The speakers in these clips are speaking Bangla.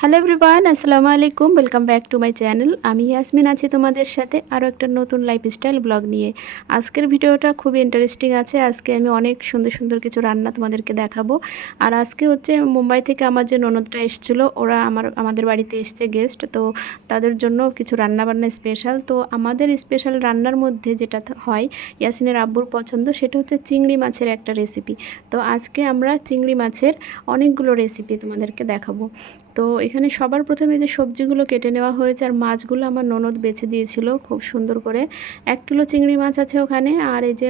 হ্যালো এভরিওয়ান আসসালামু আলাইকুম welcome back to my channel আমি ইয়াসমিন আছি তোমাদের সাথে আরও একটা নতুন লাইফস্টাইল ব্লগ নিয়ে। আজকের ভিডিওটা খুবই ইন্টারেস্টিং আছে। আজকে আমি অনেক সুন্দর সুন্দর কিছু রান্না তোমাদেরকে দেখাবো। আর আজকে হচ্ছে মুম্বাই থেকে আমার যে ননদটা এসেছিল, ওরা আমার, আমাদের বাড়িতে এসছে গেস্ট তো তাদের জন্য কিছু রান্না বান্না স্পেশাল তো আমাদের স্পেশাল রান্নার মধ্যে যেটা হয় ইয়াসিনের আব্বুর পছন্দ, সেটা হচ্ছে চিংড়ি মাছের একটা রেসিপি তো আজকে আমরা চিংড়ি মাছের অনেকগুলো রেসিপি তোমাদেরকে দেখাবো। তো এখানে সবার প্রথমে যে সবজিগুলো কেটে নেওয়া হয়েছে আর মাছগুলো আমার ননদ বেছে দিয়েছিল খুব সুন্দর করে। এক কিলো চিংড়ি মাছ আছে ওখানে আর এই যে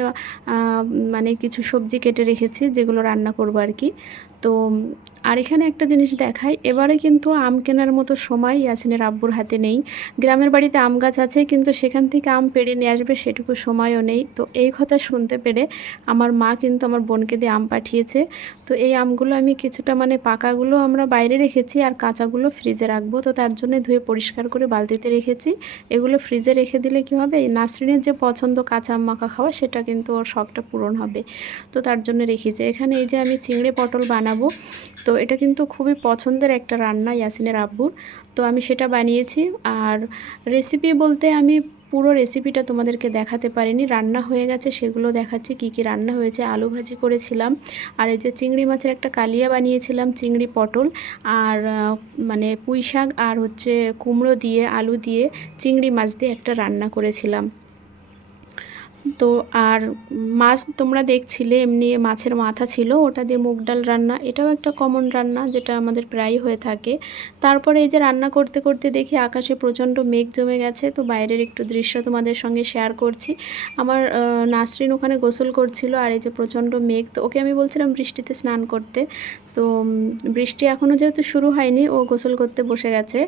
মানে কিছু সবজি কেটে রেখেছি যেগুলো রান্না করব আর কি। তো, আর এখানে একটা জিনিস দেখাই, এবারে কিন্তু আম কেনার মতো সময় ইয়াসিনের আব্বুর হাতে নেই। গ্রামের বাড়িতে আম গাছ আছে, কিন্তু সেখান থেকে আম পেড়ে নিয়ে আসবে সেটুকু সময়ও নেই। তো এই কথা শুনতে পেরে আমার মা কিন্তু আমার বোনকে দিয়ে আম পাঠিয়েছে। তো এই আমগুলো আমি কিছুটা মানে পাকাগুলো আমরা বাইরে রেখেছি আর কাঁচাগুলো ফ্রিজে রাখব। তো তার জন্য ধুয়ে পরিষ্কার করে বালতিতে রেখেছি। এগুলো ফ্রিজে রেখে দিলে কি হবে? নাসরিনের যে পছন্দ কাঁচা আম মাখা খাওয়া, সেটা কিন্তু ওর শখটা পূরণ হবে। তো তার জন্য রেখেছি। এখানে এই যে আমি চিংড়ি পটল বানাবো। তো এটা কিন্তু খুবই পছন্দের একটা রান্না ইয়াসিনের আব্বুর। তো আমি সেটা বানিয়েছি। আর রেসিপি বলতে আমি পুরো রেসিপিটা তোমাদেরকে দেখাতে পারিনি। রান্না হয়ে গেছে, সেগুলো দেখাচ্ছি কি কি রান্না হয়েছে। আলু ভাজি করেছিলাম। আর এই যে চিংড়ি মাছের একটা কালিয়া বানিয়েছিলাম, চিংড়ি পটল। আর মানে পুঁই শাক আর হচ্ছে কুমড়ো দিয়ে, আলু দিয়ে চিংড়ি মাছ দিয়ে একটা রান্না করেছিলাম। তো আর মাছ তোমরা দেখছিলে, এমনি মাছের মাথা ছিল, ওটা দিয়ে মুগ ডাল রান্না, এটাও একটা কমন রান্না যেটা আমাদের প্রায় হয়ে থাকে। তারপরে এই যে রান্না করতে করতে দেখি আকাশে প্রচণ্ড মেঘ জমে গেছে, তো বাইরের একটু দৃশ্য তোমাদের সঙ্গে শেয়ার করছি। আমার নাসরিন ওখানে গোসল করছিল আর এই যে প্রচণ্ড মেঘ, তো ওকে আমি বলছিলাম বৃষ্টিতে স্নান করতে। তো বৃষ্টি এখনও যেহেতু শুরু হয়নি, ও গোসল করতে বসে গেছে।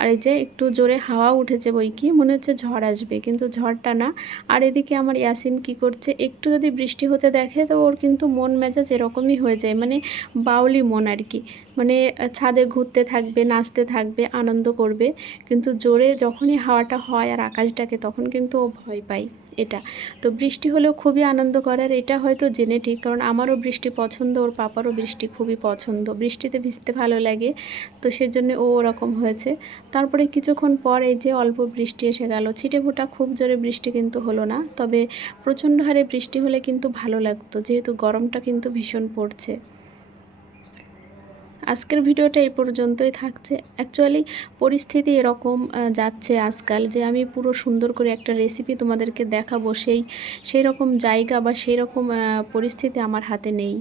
আর এই যে একটু জোরে হাওয়া উঠেছে বই কি মনে হচ্ছে ঝড় আসবে, কিন্তু ঝড়টা না। আর এদিকে আমার ইয়াসিন কি করছে? একটু যদি বৃষ্টি হতে দেখে, তো ওর কিন্তু মন মেজাজ এরকমই হয়ে যায়। মানে বাউলি মন আর কি। মানে ছাদে ঘুরতে থাকবে, নাচতে থাকবে, আনন্দ করবে। কিন্তু জোরে যখনই হাওয়াটা হয় আর আকাশটাকে, তখন কিন্তু ও ভয় পায়। এটা। তো বৃষ্টি হলেও খুবই আনন্দ করার এটা হয়তো জেনেটিক, কারণ আমারও বৃষ্টি পছন্দ, ওর পাপারও বৃষ্টি খুবই পছন্দ। বৃষ্টিতে ভিজতে ভালো লাগে, তো সেজন্য ও ওরকম হয়েছে। তারপরে কিছুক্ষণ পর এই যে অল্প বৃষ্টি এসে গেল, ছিটে ফোটা খুব জোরে বৃষ্টি কিন্তু হলো না। তবে প্রচণ্ড হারে বৃষ্টি হলে কিন্তু ভালো লাগতো, যেহেতু গরমটা কিন্তু ভীষণ পড়ছে। আজকের ভিডিওটা এই পর্যন্তই থাকছে। অ্যাকচুয়ালি পরিস্থিতি এরকম যাচ্ছে আজকাল যে আমি পুরো সুন্দর করে একটা রেসিপি তোমাদেরকে দেখাবো। সেই সেই রকম জায়গা বা সেই রকম পরিস্থিতি আমার হাতে নেই।